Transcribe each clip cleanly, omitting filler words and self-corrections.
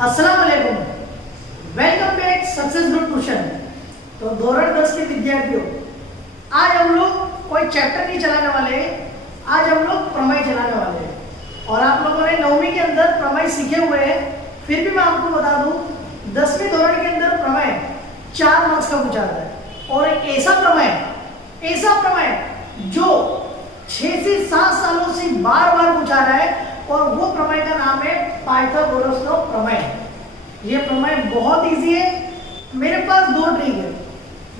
अस्सलाम वालेकुम, welcome back success group tuition. तो धोरण 10 के विद्यार्थियों, आज हम लोग कोई चैप्टर नहीं चलाने वाले, आज हम लोग प्रमेय चलाने वाले हैं। और आप लोगों ने 9वीं के अंदर प्रमेय सीखे हुए हैं, फिर भी मैं आपको बता दूं 10वीं धोरण के अंदर प्रमेय 4 मार्क्स का पूछा जाता है। और एक ऐसा प्रमेय जो 6 से 7 सालों से बार बार पूछा रहा है, और वो प्रमेय का नाम है पाइथागोरस का प्रमेय। ये प्रमेय बहुत इजी है। मेरे पास 2 ट्रिक है,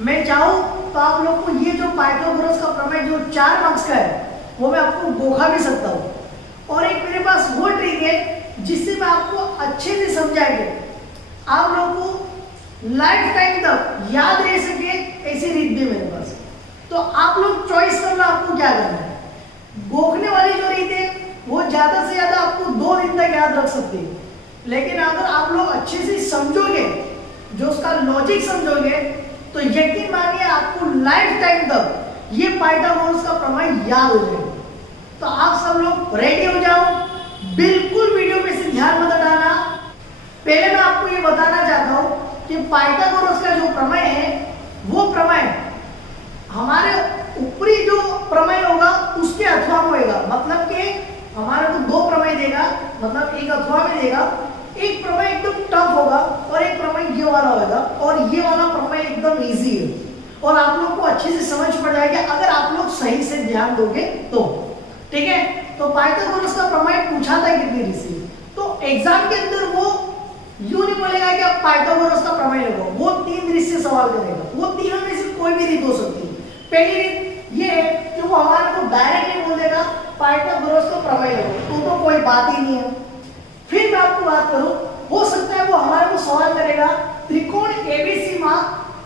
मैं चाहूँ तो आप लोग को ये जो पाइथागोरस का प्रमेय जो 4 मार्क्स का है वो मैं आपको गोखा भी सकता हूँ। और एक मेरे पास वो ट्रिक है जिससे मैं आपको अच्छे से समझा के आप लोगों को लाइफ टाइम तक याद रह सके, ऐसी रीत भी मेरे पास। तो आप लोग चॉइस करना आपको क्या करना है। गोखने वाली जो रीत है वो ज्यादा से ज्यादा आपको 2 दिन तक याद रख सकती है, लेकिन अगर आप लोग अच्छे से समझोगे, जो उसका लॉजिक समझोगे, तो यकीन मानिए आपको लाइफ टाइम तक ये पाइथागोरस का प्रमेय याद हो जाएगा। तो आप सब लोग रेडी हो जाओ, बिल्कुल वीडियो में से ध्यान मत हटाना। पहले मैं आपको ये बताना चाहता हूँ कि पाइथागोरस का जो प्रमेय है वो प्रमेय हमारे ऊपरी जो प्रमेय होगा उसके अथवा में होगा। मतलब कि हमारे को 2 प्रमेय देगा, मतलब एक अथवा में देगा। एक प्रमेय एकदम टफ होगा और एक प्रमेय ये वाला होगा, और ये वाला प्रमेय एकदम इजी है और आप लोग को अच्छे से समझ पड़ जाएगा अगर आप लोग सही से ध्यान दोगे तो। ठीक है, तो पाइथागोरस का प्रमेय पूछा था कितनी रीति, तो एग्जाम के अंदर वो यूं नहीं बोलेगा कि आप पाइथागोरस का प्रमेय लगाओ, वो 3 रीत से सवाल करेगा। वो तीनों में से कोई भी रीत हो सकती है। पहली रीत ये है कि वो हमारे को डायरेक्टली बोल देगा पाइथागोरस का प्रमेय लगाओ, तो कोई बात ही नहीं है। फिर मैं आपको बात करूं, हो सकता है वो हमारे को सवाल करेगा त्रिकोण एबीसी में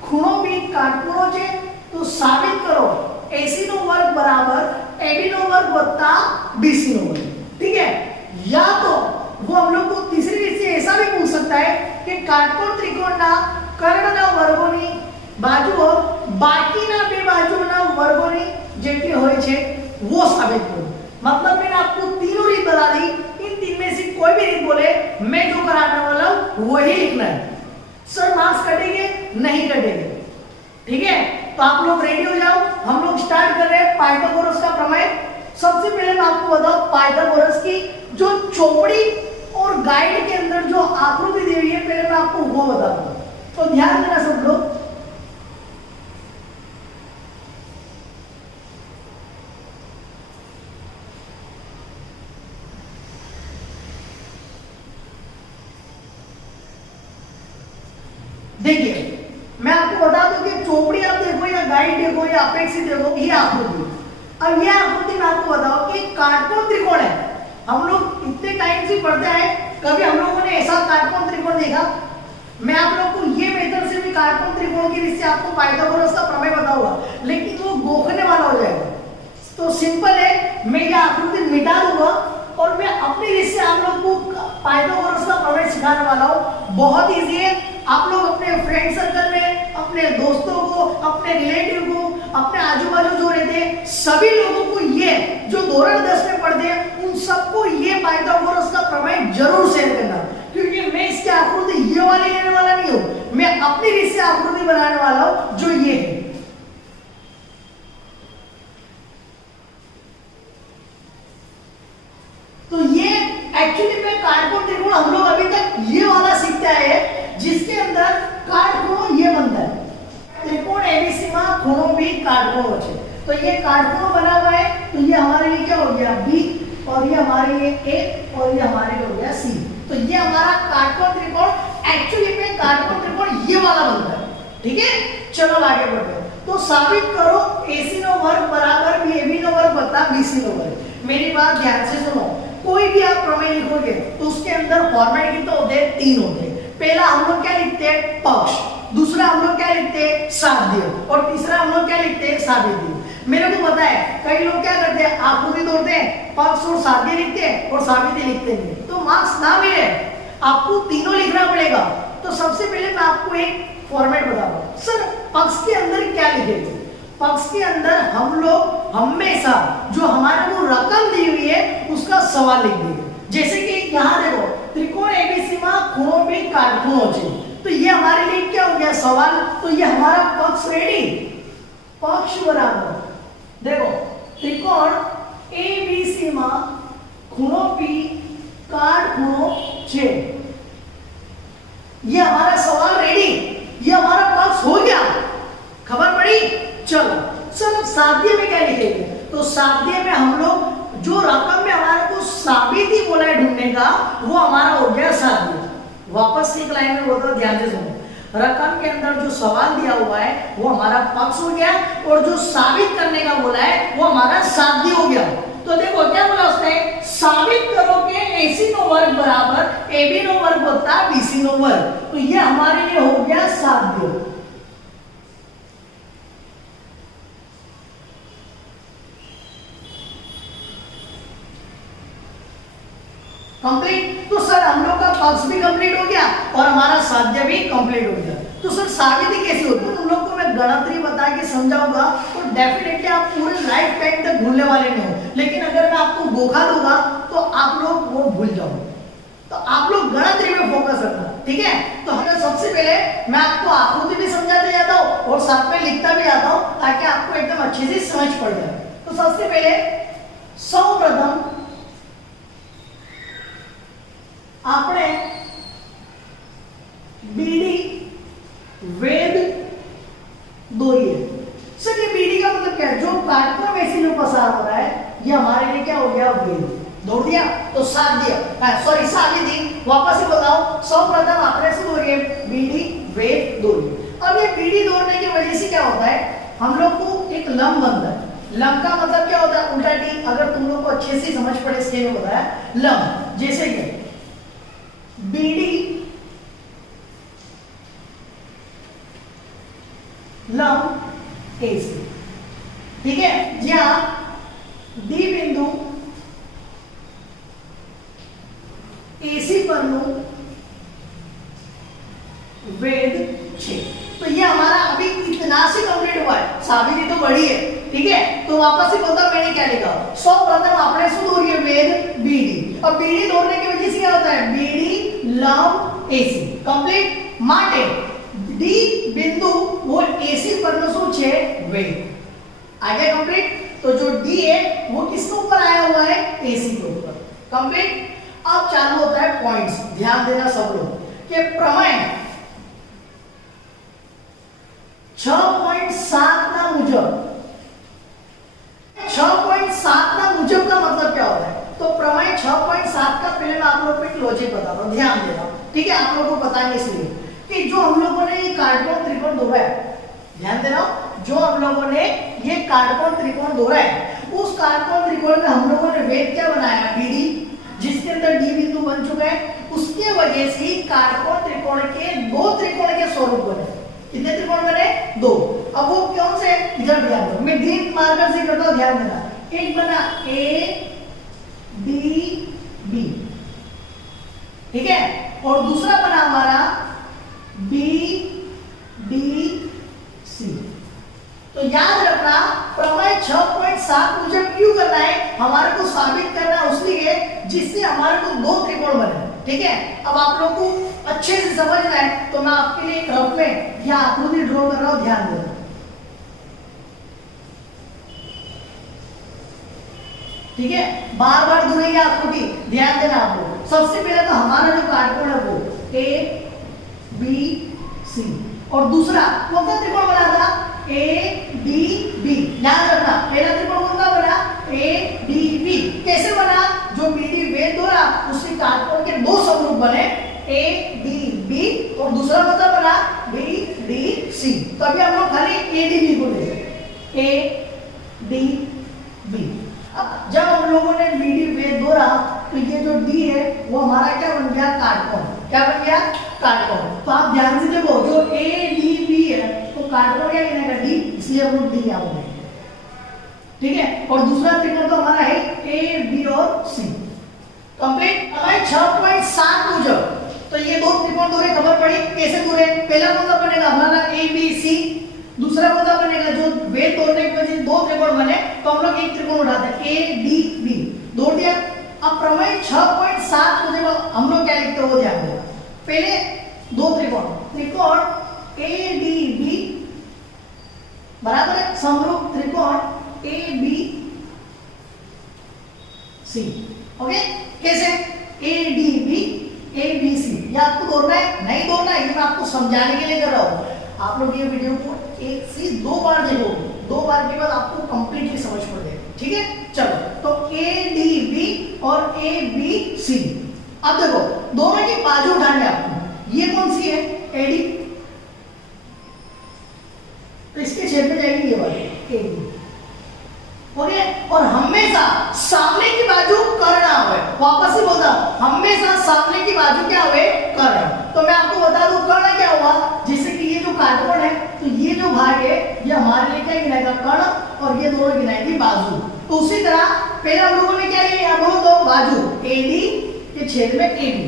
खूणों भी काटखूणों छे, तो साबित करो AC નો વર્ગ બરાબર AB નો વર્ગ વત્તા BC નો વર્ગ। ठीक है, या तो वो हम लोग को तीसरी रीत से ऐसा भी पूछ सकता है कि काटकोण त्रिकोणना કર્ણના વર્ગોની બાજુઓ બાકીના 2 બાજુઓના વર્ગોની જેટલી હોય છે वो साबित करो। मतलब मैंने आपको तीनों रीत बता दी, इन 3 में से कोई भी रीत बोले मैं जो कराने वाला हूं वही लिखना है। सर मार्क्स कटेंगे? नहीं कटेंगे। ठीक है, तो आप लोग रेडी हो जाओ, हम लोग स्टार्ट कर रहे हैं पाइथागोरस का प्रमेय। सबसे पहले मैं आपको बताऊं पाइथागोरस की जो चौपड़ी और गाइड के अंदर जो आकृति दी हुई है, पहले मैं आपको वो बताता हूं, तो ध्यान देना सब लोग। देखिए, मैं आपको बता दूं कि चौपड़ी आप देखो या गाइड देखो या अपेक्षित देखो, ये आकृति। अब ये आकृति में आपको बताओ कि काटकोण त्रिकोण है। हम लोग इतने टाइम से पढ़ते हैं, कभी हम लोगों ने ऐसा काटकोण त्रिकोण देखा? मैं आप लोग को ये मेथड से भी काटकोण त्रिकोण की रीत से आपको पाइथागोरस का प्रमेय बताऊंगा, लेकिन वो गोखने वाला हो जाएगा। तो सिंपल है, मैं ये आकृति मिटा दूंगा और मैं अपनी रीत से आप लोग को पाइथागोरस का प्रमेय सिखाने वाला हूँ। बहुत इजी है, आप लोग अपने फ्रेंड सर्कल में, अपने दोस्तों को, अपने रिलेटिव को, अपने आजू बाजू जो रहते हैं सभी लोगों को, ये जो धोरण 10 में पढ़ते हैं उन सबको ये पाइथागोरस का प्रमेय जरूर शेयर करना, क्योंकि मैं इसकी आकृति ये वाली लेने वाला नहीं हूँ, मैं अपनी रीत से आकृति बनाने वाला हूँ जो ये है। तो ये एक्चुअली में काटकोण त्रिकोण हम लोग अभी तक ये वाला सीखते आए हैं जिसके अंदर काटकोण ये बनता है। त्रिकोण एबीसी में खूणों भी काटकोण है, तो ये काटकोण बना हुआ है, तो ये हमारे लिए क्या हो गया B, और ये हमारे लिए A, और ये हमारे लिए हो गया C। तो ये हमारा काटकोण त्रिकोण एक्चुअली में काटकोण त्रिकोण ये वाला बनता है। ठीक है, चलो आगे बढ़ते हैं। तो साबित करो AC નો વર્ગ बराबर AB નો વર્ગ વત્તા BC નો વર્ગ। मेरी बात ध्यान से सुनो, कोई भी आप प्रमेय लिखोगे तो उसके अंदर फॉर्मेट कितने होते हैं? 3 होते हैं। पहला हम लोग क्या लिखते हैं? पक्ष। दूसरा हम लोग क्या लिखते हैं? साध्य। और तीसरा हम लोग क्या लिखते हैं? साबित। मेरे को पता है कई लोग क्या करते हैं, आकृति तोड़ते हैं, पक्ष और साध्य लिखते हैं और साबित लिखते नहीं, तो मार्क्स ना मिले। आपको तीनों लिखना पड़ेगा। तो सबसे पहले मैं आपको एक फॉर्मेट बताता हूं। सर पक्ष के अंदर क्या लिखेंगे? पक्ष के अंदर हम लोग हमेशा जो हमारे को रकम दी हुई है उसका सवाल लिख देंगे। जैसे कि यहाँ देखो त्रिकोण एबीसी में ખૂણો भी કાટખૂણો છે। तो ये हमारे लिए क्या हो गया सवाल। तो ये हमारा पक्ष रेडी, पक्ष बराबर देखो त्रिकोण एबीसी में ખૂણો P કાટખૂણો છે। ये हमारा सवाल रेडी, ये हमारा पक्ष हो गया, खबर पड़ी। चलो सर अब साध्य में क्या लिखेंगे। तो साध्य में हम लोग जो रकम में हमारे को साबिती बोला है ढूंढने का वो हमारा हो गया साध्य। वापस से एक लाइन में बोलता हूं, ध्यान से सुनो। रकम के अंदर जो सवाल दिया हुआ है वो हमारा पक्ष हो गया और जो साबित करने का बोला है वो हमारा साध्य हो गया। तो देखो क्या बोला उसने, साबित करो कि AC नो वर्ग बराबर AB नो वर्ग होता है BC नो वर्ग। तो ये हमारे लिए हो गया साध्य। कंप्लीट। तो सर हम लोग का पक्ष भी कंप्लीट हो गया और हमारा साध्य भी कंप्लीट हो गया। तो सर साबिती कैसे होती है, तुम लोग को मैं गणित बता के समझाऊंगा तो डेफिनेटली आप पूरे लाइफ टाइम तक भूलने वाले नहीं हो। लेकिन अगर मैं आपको धोखा दूंगा तो आप लोग वो भूल जाओगे। तो आप लोग गणित में फोकस रखना, ठीक है। तो हमें सबसे पहले मैं आपको आकृति भी समझाते जाता हूँ और साथ में लिखता भी आता हूँ ताकि आपको एकदम अच्छे से समझ पड़ जाए। तो सबसे पहले सर्वप्रथम આપણે बीडी वेद दौड़िए। सर ये बीडी का मतलब क्या है, जो काटकोण में से पसार हो रहा है ये हमारे लिए क्या हो गया, वेद। दौड़ दिया तो साध्य, सॉरी साबिती। वापस से बताओ, सर्वप्रथम आपने से दौड़िए बीडी वेद दौड़िए। अब ये बीडी दौड़ने की वजह से क्या होता है, हम लोग को एक लंब बनता है। लंब का मतलब क्या होता है, उल्टा टी। अगर तुम लोग को अच्छे से समझ पड़े इसके में बताया लंब, जैसे कि बीडी लंब एसी, ठीक है। जहां डी बिंदु एसी परનું वेद छे। तो ये हमारा अभी इतना से कंप्लीट हुआ है, साबिती तो बड़ी है, ठीक है। तो वापस से बोलता मैंने क्या लिखा, सर्वप्रथम आपने શું દોરીએ वेद बीडी। अब बीडी दौड़ने की वजह से क्या होता है, बीडी लंब एसी कंप्लीट। માટે डी बिंदु वो एसी પરનો શું છે, वेद। आगे कंप्लीट। तो जो डी है वो किसके ऊपर आया हुआ है, एसी के ऊपर, कंप्लीट। अब चालू होता है पॉइंट्स, ध्यान देना सब लोग कि प्रमेय 6.7 ना मुजब, 6.7 ना मुजब का मतलब क्या होता है। तो प्रमेय 6.7 का पहले मैं आप लोगों को एक लॉजिक बताता हूं, ध्यान देना, ठीक है। आप लोगों को पता है इसलिए कि जो हम लोगों ने ये काटकोण त्रिकोण दौड़ा है, ध्यान देना, जो हम लोगों ने ये काटकोण त्रिकोण दौड़ा है उस काटकोण त्रिकोण में हम लोगों ने वेद क्या बनाया, बीडी, जिसके अंदर डी बिंदु बन चुका है। उसके वजह से काटकोण त्रिकोण के दो त्रिकोण के स्वरूप बने। कितने त्रिकोण बने, दो। अब वो कौन से, इधर ध्यान दो, मैं ग्रीन मार्कर से करता हूं, ध्यान देना। एक बना ए डी बी, ठीक है, और दूसरा बना हमारा बी डी सी। तो याद रखना प्रमेय 6.7 मुजब क्यों करना है, हमारे को साबित करना है उसलिए जिससे हमारे को दो त्रिकोण बने, ठीक है। अब आप लोग को अच्छे से समझना है तो मैं आपके लिए रफ में यह आकृति ड्रॉ कर रहा हूं, ध्यान देना। ठीक है, बार बार दूरेगी आकृति, ध्यान देना आप लोग। सबसे पहले तो हमारा जो काटकोण है वो ए बी सी, और दूसरा कौन सा त्रिकोण बना था, ए डी बी। ध्यान रखना पहला त्रिकोण कौन सा बना, ए डी बी। कैसे बना, जो बीडी वेद दौड़ा उसके काटकोण के दो समरूप बने, ए डी बी, और दूसरा मतलब बना बी डी सी। तो अभी हम लोग खाली ए डी बी को लेंगे, ए डी बी। अब जब हम लोगों ने बीडी वेद दौड़ा तो ये जो डी है वो हमारा क्या बन गया, काटकोण। क्या बन गया, काटकोण। तो आप ध्यान से देखो, जो ए डी बी है तो काटकोण क्या बनेगा, डी, इसलिए हम लोग डी यहाँ बोलेंगे, ठीक है। और दूसरा त्रिकोण तो हमारा है ए बी और सी, कंप्लीट। हमारे 6.7 मुजब तो ये दो त्रिकोण दूरे, खबर पड़ी कैसे दूरे। पहला मतलब बनेगा हमारा ए बी सी, दूसरा मतलब बनेगा जो वेद तोड़ने की वजह से दो त्रिकोण बने तो हम लोग एक त्रिकोण उठाते हैं, ए डी बी, दौड़ दिया। अब प्रमेय 6.7 मुजब हम लोग क्या लिखते हैं वो ध्यान देना। पहले दो त्रिकोण, त्रिकोण ADB बराबर है समरूप त्रिकोण ABC। ओके, कैसे? ADB ABC, ये आपको दौड़ना है नहीं दौड़ना है, ये मैं आपको समझाने के लिए कर रहा हूं। आप लोग ये वीडियो को 1 से 2 बार देखोगे, 2 बार के बाद आपको कंप्लीटली समझ पड़ जाएगी। ठीक है, चलो तो ADB और ABC। अब देखो दोनों की बाजू उठानी है आपको। ये कौन सी है? AD, तो इसके छेद में जाएगी ये वाली AD। ओके, और हमेशा सामने की बाजू कर्ण आवे। वापस ही बोलता हूं, हमेशा सामने की बाजू क्या आवे? कर्ण। तो मैं आपको बता दूं कर्ण क्या हुआ, जैसे कि ये जो काटकोण है, तो ये जो भाग है ये हमारे लिए क्या गिनाएगा? कर्ण, और ये दोनों गिनाएंगे बाजू। तो उसी तरह पहले हम लोगों ने क्या लिया? बोलो तो बाजू AD के छेद में AB।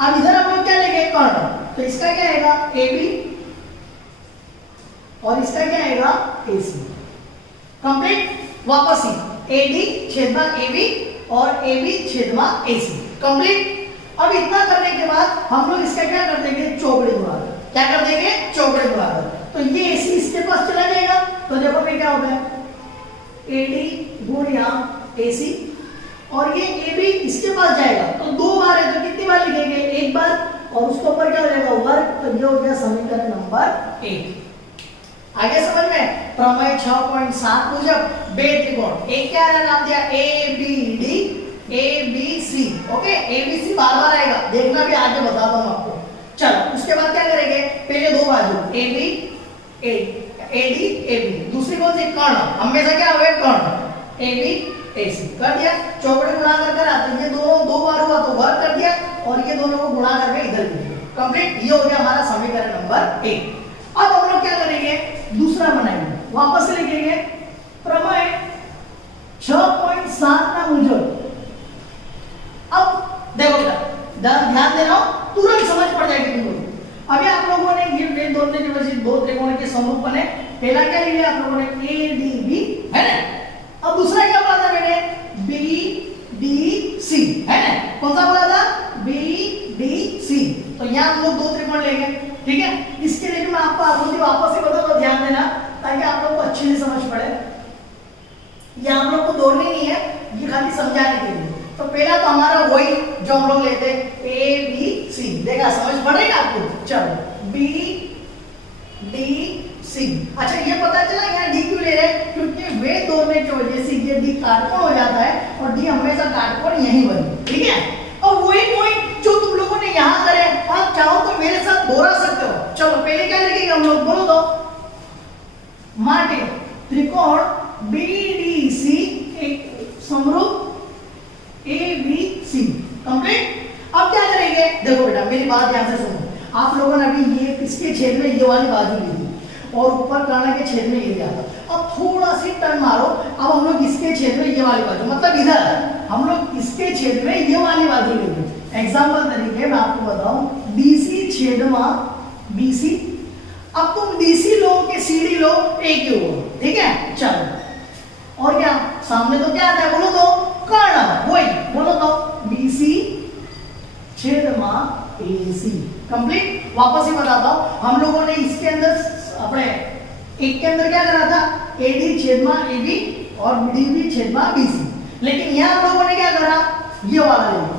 अब इधर हम लोग क्या लेंगे? कर्ण। तो इसका क्या आएगा? AB, और इसका क्या आएगा? AC। कंप्लीट। वापस ही AD छेद में AB और AB छेद में AC। कंप्लीट। अब इतना करने के बाद हम लोग इसका क्या कर देंगे? चौकड़े गुणाकर। क्या कर देंगे? चौकड़े गुणाकर। तो ये AC इसके पास चला जाएगा, तो देखो फिर क्या होगा? AD गुणिया AC, और ये AB इसके पास जाएगा, तो 2 बार है तो कितनी बार लिखेंगे? 1 बार, और उसके ऊपर क्या हो जाएगा? वर्ग। तो ये हो गया समीकरण नंबर 1। आगे समझ में? प्रमेय 6.7 मुजब बे त्रिकोण, एक क्या नाम दिया? ABD ABC। ओके, ABC बार-बार आएगा, देखना भी आगे बताता हूं आपको। चलो उसके बाद क्या करेंगे? पहले दो बाजू AD AB, दूसरी कौन सी? कर्ण। हमेशा क्या हुए? कर्ण। AB AC कर दिया, चौकड़े गुणा कर करा, तो ये दोनों 2 बार हुआ तो वर्ग कर दिया, और ये दोनों को गुणा करके इधर लिख दिया। कंप्लीट। ये हो गया हमारा समीकरण नंबर 1। अब हम लोग क्या करेंगे? दूसरा बनाएंगे, वापस से लिखेंगे प्रमेय 6.7 ना मुजब। अब देखो बेटा, ध्यान देना, तुरंत समझ पड़ जाएगी तुम लोग। अभी आप लोगों ने ये दोनों की वजह से 2 त्रिकोण के समरूप बने। पहला क्या लिया आप लोगों ने? ADB है ना। अब दूसरा क्या बोला था मैंने? BDC है ना। कौन सा बोला था? BDC। तो यहाँ हम लोग 2 त्रिकोण लेंगे। ठीक है, इसके लिए मैं आपको आकृति वापस से बता दो, ध्यान देना, ताकि आप लोग को अच्छे से समझ पड़े। ये हम लोग को दौड़नी नहीं है, ये खाली समझाने के लिए। तो पहला तो हमारा वही जो हम लोग लेते हैं ABC। देखा, समझ पड़ेगा आपको? चलो BDC। अच्छा, ये पता चला यहाँ D क्यों ले रहे हैं? क्योंकि वे दौड़ने की वजह से ये D काटकोण हो जाता है, और D हमेशा काटकोण यहीं बने। ठीक है, और वही पॉइंट जो तुम लोगों ने यहाँ करे, आप चाहो तो मेरे साथ दोहरा सकते हो। चलो पहले क्या लिखेंगे हम लोग? बोलो तो। माटे त्रिकोण BDC एक समरूप ABC। कंप्लीट। अब क्या करेंगे? देखो बेटा, मेरी बात ध्यान से सुनो। आप लोगों ने अभी ये इसके छेद में ये वाली बाजू ली थी, और ऊपर कर्ण के छेद में ये दिया था। अब थोड़ा सी टर्न मारो, अब हम लोग इसके छेद में ये वाली बाजू, मतलब इधर हम लोग इसके छेद में ये वाली बाजू लेंगे। एग्जाम्पल तरीके मैं आपको बताऊं, DC छेद में BC। अब तुम DC लो के CD लो, एक ही होगा। ठीक है, चलो। और क्या सामने तो क्या आता है? बोलो तो कर्ण। वही बोलो तो BC छेद में AC। कंप्लीट। वापस ही बताता हूं, हम लोगों ने इसके अंदर अपने एक के अंदर क्या करा था? AD छेद में AB और DB छेद में BC। लेकिन यहाँ हम लोगों ने क्या करा? ये वाला लेंगे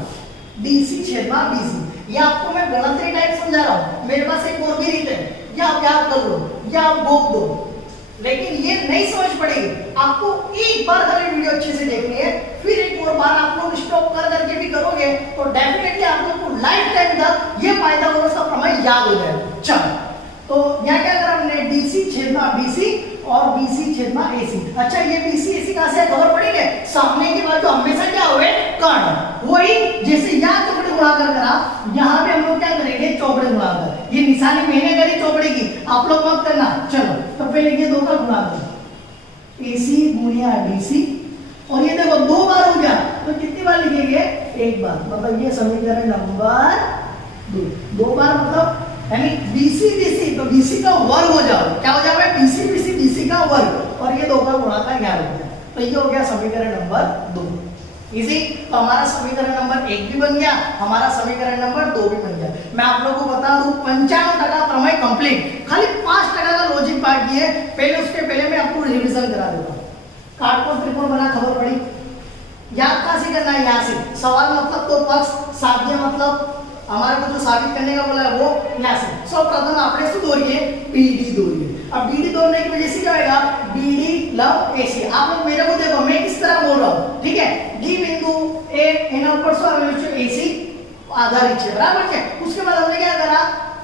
DC छेद में BC। ये आपको मैं गणतरी टाइप समझा रहा हूँ। मेरे पास एक और भी रीत है, या आप याद कर लो या आप गोप दो, लेकिन ये नहीं समझ पड़ेगी आपको। एक बार खाली वीडियो अच्छे से देखनी है, फिर एक और बार आप लोग स्टॉप कर करके भी करोगे तो डेफिनेटली आप लोग को लाइफ टाइम तक ये पाइथागोरस का प्रमेय याद हो जाएगा। चलो, तो यहाँ क्या करा हमने? DC छेद में BC और BC छेद में AC। अच्छा, ये BC AC कहां से खबर पड़ी है? सामने की बाजू हमेशा क्या हुए? कर्ण। वही जैसे यहाँ चौकड़े गुणाकर करा, यहाँ पे हम लोग क्या करेंगे? चौकड़े गुणाकर। ये निशानी मैंने करी चौकड़े की, आप लोग मत करना। चलो, तो पहले ये 2 का गुणाकर AC गुणिया DC, और ये देखो 2 बार हो गया, तो कितनी बार लिखेंगे? 1 बार। मतलब ये समीकरण नंबर 2 बार, मतलब यानी BC तो BC का वर्ग हो जाओ। क्या हो जाएगा? BC का वर्ग, और ये 2 का गुणाकार 11 हो गया। तो ये हो गया समीकरण नंबर 2। इजी। तो हमारा समीकरण नंबर 1 भी बन गया, हमारा समीकरण नंबर 2 भी बन गया। मैं आप लोगों को बता दूं 95% प्रमेय कंप्लीट, खाली 5% का लॉजिक बाकी है। पहले उसके पहले मैं आपको रिवीजन करा देता हूं। काटकोण त्रिकोण बना, खबर पड़ी, याद कहां से करना है, यहां से। सवाल मतलब तो पक्ष, साध्य मतलब हमारे को जो साबित करने का बोला है वो यहाँ से। सर्वप्रथम आपने इसको दौड़िए, बीडी दौड़िए। अब बीडी दौड़ने की वजह से क्या होगा, बीडी लव एसी। आप लोग मेरे को देखो, मैं किस तरह बोल रहा हूँ, ठीक है। डी बिंदु ए एना ऊपर से आवेલું एसी आधारित है, बराबर है। उसके बाद हमने क्या करा,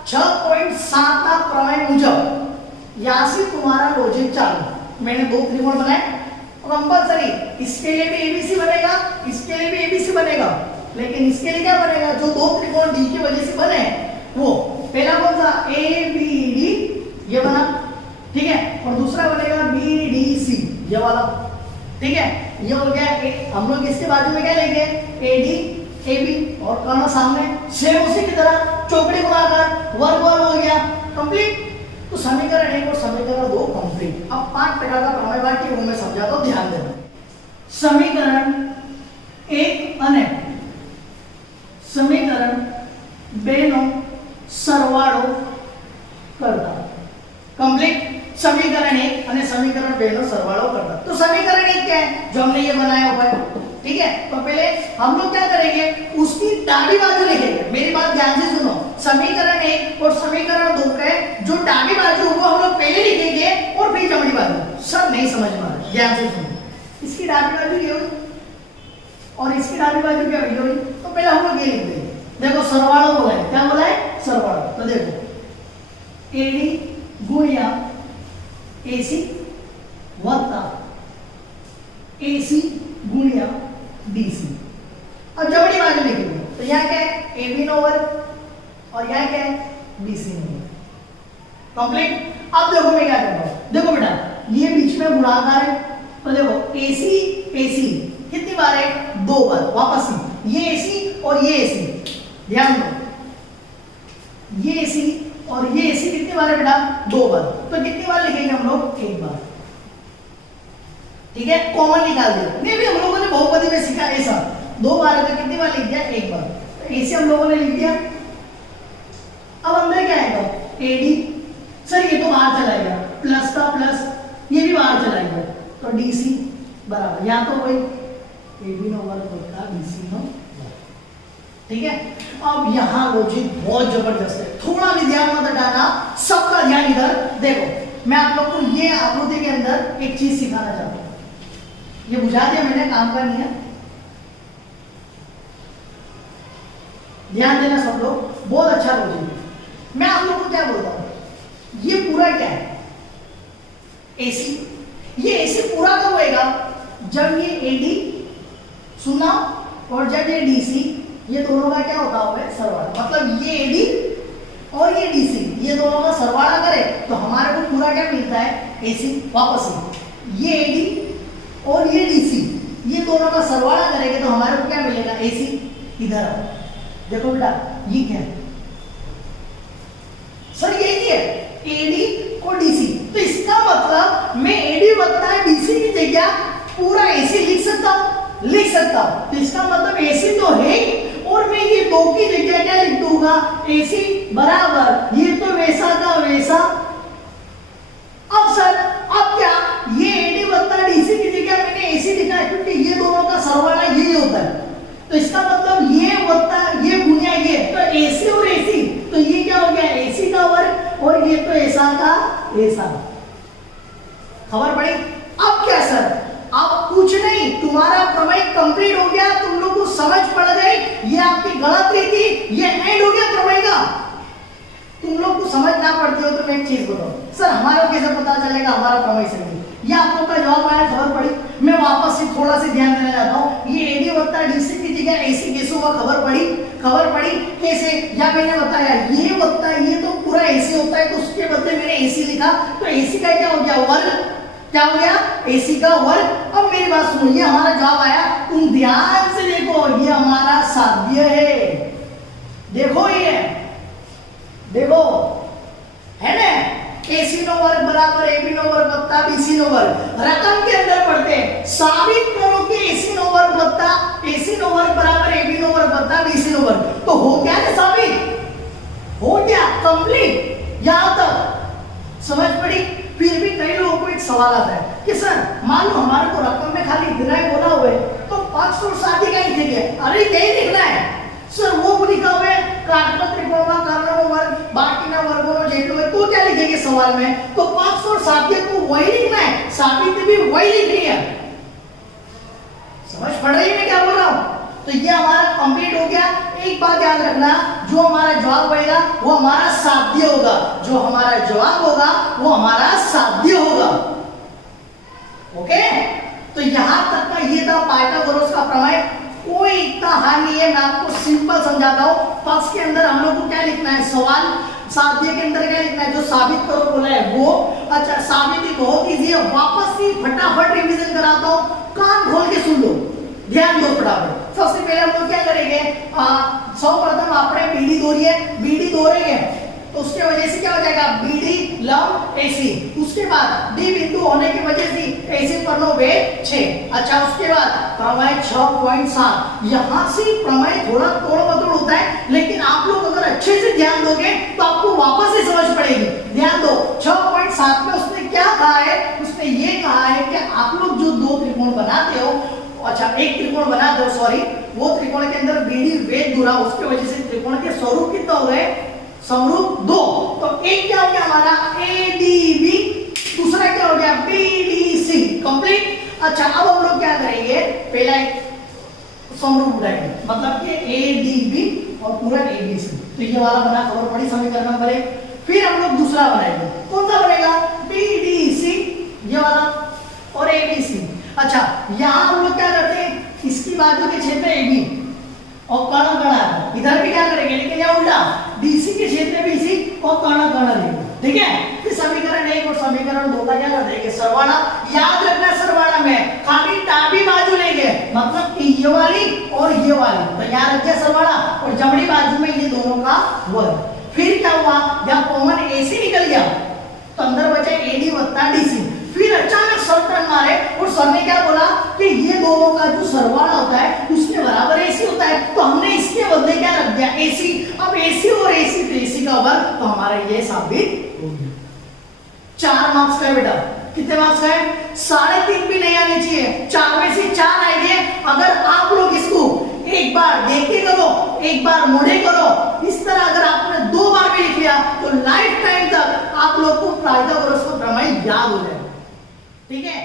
6.7 ना प्रमेय मुजब यहाँ से तुम्हारा लॉजिक चालू। मैंने 2 त्रिकोण बनाए कंपलसरी, इसके लिए भी एबीसी बनेगा, इसके लिए भी एबीसी बनेगा, लेकिन इसके लिए क्या बनेगा, जो 2 त्रिकोण डी की वजह से बने वो पहला कौन सा, ए बी डी, ये बना, ठीक है। और दूसरा बनेगा बी डी सी, ये वाला, ठीक है। ये हो गया। हम लोग इसके बाजू में क्या लेंगे, ए डी ए बी, और कर्ण सामने, सेम उसी की तरह चौकड़ी गुणाकार, वर्ग वर्ग हो गया, कंप्लीट। तो समीकरण 1 और समीकरण 2 कंप्लीट। अब 5% का प्रमेय बाकी वो मैं समझाता हूं, ध्यान देना। समीकरण 1 અને समीकरण 2 નો સરવાળો કરતા, कंप्लीट। समीकरण 1 અને समीकरण 2 નો सरवाળો करता। तो समीकरण 1 क्या है, जो हमने ये बनाया हुआ है, ठीक है। तो पहले हम लोग क्या करेंगे, उसकी दाढ़ी बाजू लिखेंगे। मेरी बात ध्यान से सुनो, समीकरण 1 और समीकरण 2 के जो दाढ़ी बाजू होगा हम लोग पहले लिखेंगे और फिर जमनी बाजू। सब नहीं समझ में आ रहा, ध्यान से सुनो। इसकी दाढ़ी बाजू ये हुई और इसकी दाढ़ी बाजू क्या हुई, तो पहले हम लोग ये लिख देंगे। देखो सरवाळो बोला है, क्या बोला है, सरवाळो। तो देखो एडी गुणिया एसी वत्ता एसी गुणिया डीसी। अब जमनी बाजू लिखेंगे, तो यहाँ क्या है, एबी नो वर्ग और यहाँ क्या है, बीसी नो वर्ग, कंप्लीट। अब देखो मैं क्या कर रहा हूं, देखो बेटा ये बीच में गुणाकार है, तो देखो एसी एसी कितनी बार है, 2 बार, वापस ये एसी और ये एसी, ध्यान दो, ये एसी और ये एसी कितनी बार है बेटा, 2 बार। तो कितनी बार लिखेंगे हम लोग, 1 बार, ठीक है। कॉमन निकाल दिया, नहीं भी हम लोगों ने बहुपदी में सीखा ऐसा, 2 बार है तो कितनी बार लिख दिया, 1 बार। तो एसी हम लोगों ने लिख दिया। अब अंदर क्या आएगा, एडी, सर ये तो बाहर चलाएगा, प्लस का प्लस ये भी बाहर चलाएगा, तो डीसी बराबर, यहाँ तो वही एबी नो वर्ग बटा बीसी नो वर्ग, ठीक है। अब यहाँ लॉजिक बहुत जबरदस्त है, थोड़ा भी ध्यान मत हटाना, सबका ध्यान इधर देखो। मैं आप लोग को ये आकृति के अंदर एक चीज सिखाना चाहता हूँ, ये बुझा दिया मैंने, काम का नहीं है, ध्यान देना सब लोग, बहुत अच्छा लॉजिक है। मैं आप लोग को क्या बोलता हूँ, ये पूरा क्या है, एसी। ये एसी पूरा कब होएगा, जब ये एडी सुना और जब ये डीसी, ये दोनों का क्या होता है, सरवाळा। मतलब ये एडी और ये डीसी, ये दोनों का सरवाळा करे तो हमारे को पूरा क्या मिलता है, एसी। वापस ये एडी और ये डीसी, ये दोनों का सरवाळा करेंगे तो हमारे को क्या मिलेगा, एसी। इधर आओ, देखो बेटा ये क्या है, सर ये क्या है, एडी और डीसी। तो इसका मतलब मैं एडी वत्ता डीसी की जगह पूरा एसी लिख सकता हूं, लिख सकता हूं। तो इसका मतलब एसी तो है और मैं ये 2 की जगह क्या लिख दूंगा, एसी बराबर ये तो वैसा का वैसा। अब सर अब क्या, ये एडी वत्ता डीसी की जगह मैंने एसी लिखा है क्योंकि ये दोनों का सरवाळा यही होता है। तो इसका मतलब ये वत्ता ये गुणिया ये, तो एसी और एसी, तो ये क्या हो गया, एसी का वर्ग और ये तो ऐसा का ऐसा। खबर पड़ी। अब क्या सर, अब कुछ नहीं, तुम्हारा प्रमेय कंप्लीट हो गया, तुम लोग को समझ पड़ गई, ये आपकी गणित थी, ये एंड हो गया प्रमेय का। तुम लोग को समझ ना पड़ती हो तो मैं एक चीज बताऊं, सर हमारा कैसे पता चलेगा हमारा प्रमेय सही है, ये आप लोग का जवाब आया, खबर पड़ी। मैं वापस से थोड़ा सा ध्यान देना चाहता हूं, ये एडी वत्ता डीसी की जगह एसी कैसे हुआ, खबर पड़ी। खबर पड़ी कैसे, या मैंने बताया ये वत्ता ये तो पूरा एसी होता है, तो उसके बदले मैंने एसी लिखा, तो एसी का क्या हो गया, वर्ग, क्या हो गया, एसी का वर्ग। अब मेरी बात सुनो, ये हमारा जवाब आया, तुम ध्यान से देखो, ये हमारा साध्य है, देखो ये देखो है ना, एसी नो वर्ग बराबर एबी नो वर्ग वत्ता बीसी नो वर्ग। रकम के अंदर पढ़ते हैं, साबित करो कि एसी नो वर्ग वत्ता यहां तक समझ पड़ी। फिर भी कई लोगों को एक सवाल आता है कि सर मान लो हमारे को रकम में खाली इतना ही बोला हुआ है तो पक्ष और साध्य का लिखे गया। अरे यही लिखना है सर, वो लिखा हुआ है काटना त्रिकोण कर्णो वर्ग बाकीना वर्गों जेटलो है, तो क्या लिखेंगे सवाल में? तो पक्ष और साध्य को वही लिखना है, साबित भी वही लिखनी है। समझ पड़ रही है मैं क्या बोल रहा हूं? तो ये हमारा कंप्लीट हो गया। एक बात याद रखना, जो हमारा जवाब होगा वो हमारा साध्य होगा, जो हमारा जवाब होगा वो हमारा साध्य होगा। ओके, तो यहां तक का ये था पाइथागोरस का प्रमेय। कोई इतना हार्ड नहीं है, मैं आपको सिंपल समझाता हूं। पक्ष के अंदर हम लोग को क्या लिखना है सवाल, साध्य के अंदर क्या लिखना है, जो साबित करो बोला है वो। अच्छा, साबित ही बहुत इजी है, वापस ही फटाफट रिवीजन कराता हूं, कान खोल के सुन लो, ध्यान दो फटाफट। सबसे पहले हम लोग क्या करेंगे, सर्वप्रथम आपने बीडी दो है, बीडी दो रही है तो उसके वजह से क्या हो जाएगा, बीडी लंब एसी। उसके बाद डी बिंदु होने की वजह से एसी पर नो वेग 6। अच्छा, उसके बाद प्रमेय 6.7। यहां से प्रमेय थोड़ा तोड़ मतोड़ होता है, लेकिन आप लोग अगर अच्छे से ध्यान दोगे तो आपको वापस से समझ पड़ेगी। ध्यान दो, 6.7 में उसने क्या कहा है, उसने ये कहा है कि आप लोग जो दो त्रिकोण बनाते हो, अच्छा एक त्रिकोण बना दो, सॉरी, वो त्रिकोण के अंदर बीडी वेद दूरा, उसके वजह से त्रिकोण के स्वरूप कितना हो गए, समरूप 2। तो एक क्या हो गया हमारा एडीबी, दूसरा क्या हो गया बीडीसी, कंप्लीट। अच्छा, अब हम लोग क्या करेंगे, पहला एक समरूप उठाएंगे, मतलब कि एडीबी और पूरा एबीसी। तो ये वाला बना, खबर पड़ी समीकरण नंबर 1। फिर हम लोग दूसरा बनाएंगे, कौन सा बनेगा, बीडीसी ये वाला और एबीसी। अच्छा, यहां हम लोग क्या करते हैं, इसकी बाजू के क्षेत्र एबी और कर्ण कर्ण, इधर भी क्या करेंगे, लेकिन यहां उल्टा, डीसी के क्षेत्र में इसी और कर्ण कर्ण लेंगे, ठीक है। फिर समीकरण 1 और समीकरण 2 का क्या कर देंगे, सरवाला। याद रखना सरवाला में खाली डाबी बाजू लेंगे, मतलब कि ये वाली और ये वाली, तो याद रखिए सरवाला, और जमणी बाजू में ये दोनों का वर्ग। फिर क्या हुआ, जब कॉमन एसी निकल गया तो अंदर बचा एडी वत्ता डीसी। फिर अचानक सर टर्न मारे और सर ने क्या बोला कि ये दोनों का जो सरवाला होता है उसके बराबर एसी होता है, तो हमने इसके बदले क्या रख दिया, एसी। अब एसी और एसी तो एसी का वर्ग, तो हमारा ये साबित हो गया। 4 मार्क्स का है बेटा, कितने मार्क्स का है, 3.5 भी नहीं आने चाहिए, 4 में से 4 आएंगे अगर आप लोग इसको एक बार देख के करो, एक बार मोड़े करो। इस तरह अगर आपने 2 बार भी लिख लिया तो लाइफ टाइम तक आप लोग को पाइथागोरस का प्रमेय याद हो जाएगा, ठीक है।